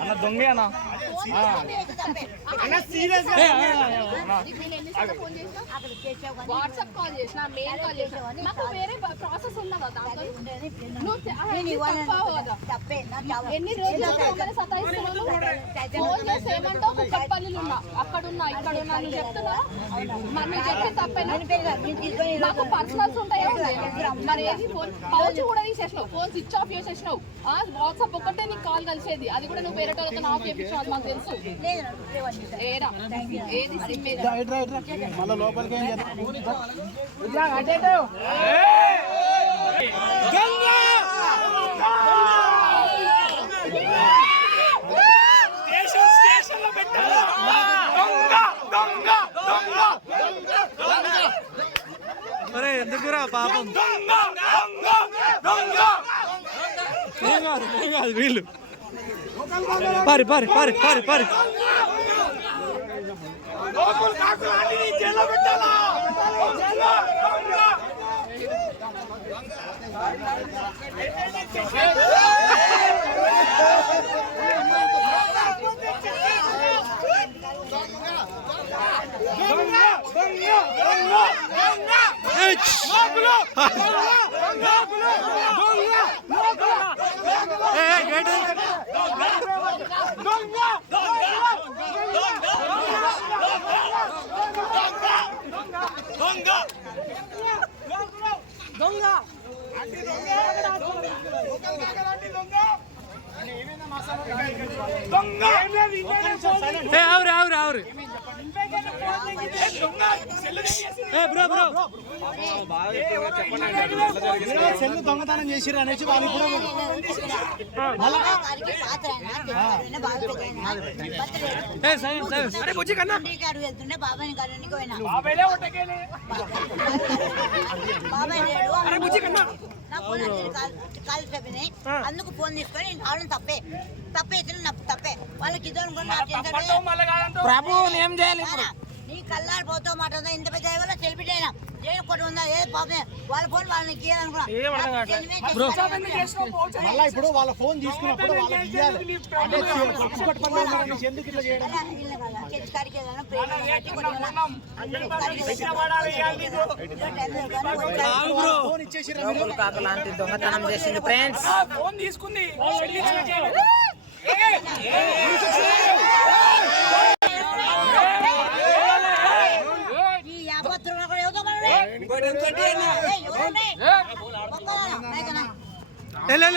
అన్న దొంగే అన్న. అన్న సీరియస్. వాట్సాప్ కాల్ చేసిన మెయిల్ కాల్ చేసిన. మాకు వేరే ప్రాసెస్ ఉన్నదా. ఎన్ని రోజులు మమ్మల్ని ఫోన్ చేసి ఏమంటావు? ఉన్నా. నువ్వు చెప్తున్నా చెప్పి తప్పేనా మాకు పర్సనల్స్ ఉంటాయో? మరి ఏది ఫోన్ పౌచ్ కూడా తీసేసినావు. ఫోన్ స్విచ్ ఆఫ్ ఆ వాట్సాప్ ఒక్కటే నీకు కాల్ కలిసేది. అది కూడా నువ్వు వేరే వాళ్ళతో ఆఫ్ చేయించావు అది మాకు తెలుసు. ఏరా ఏది సిమ్? మళ్ళీ లోపలికి ఎందుకురా పాపం? దొంగ దొంగ దొంగ. వీళ్ళు పారి పారి పారి పారి పారి లోపల ఆవురు ఆవురు ఆవురు. ఏ బ్రో బ్రో. సెల్ దొంగతనం చేసిర్రు అనేసి వాళ్ళు కూడా బాబాయ్ బాబాయ్ లేడు నా ఫోన్ వచ్చింది కాల్- కాల్ చెప్పినాయి అందుకు ఫోన్ తీసుకొని రావడం తప్పే. తప్పే ఇతను నా తప్పే. వాళ్ళకి ఇద్దరు ప్రభు ఏం చేయాలి నీ కల్లారు పోతావు మాట ఇంత పెద్ద వల్ల తెలిపిటైనా జైలు కొట్టి ఉందా ఏదో పాపమే వాళ్ళ ఫోన్ వాళ్ళని గీయాలనుకున్నా ఇప్పుడు వాళ్ళ ఫోన్ తీసుకున్నప్పుడు వాళ్ళకి ఎందుకు ఇట్లా చేయడం ఫోన్ లాంటి దొంగతనం చేసింది ఫ్రెండ్స్ ఫోన్ తీసుకుంది యాపత్రులు కూడా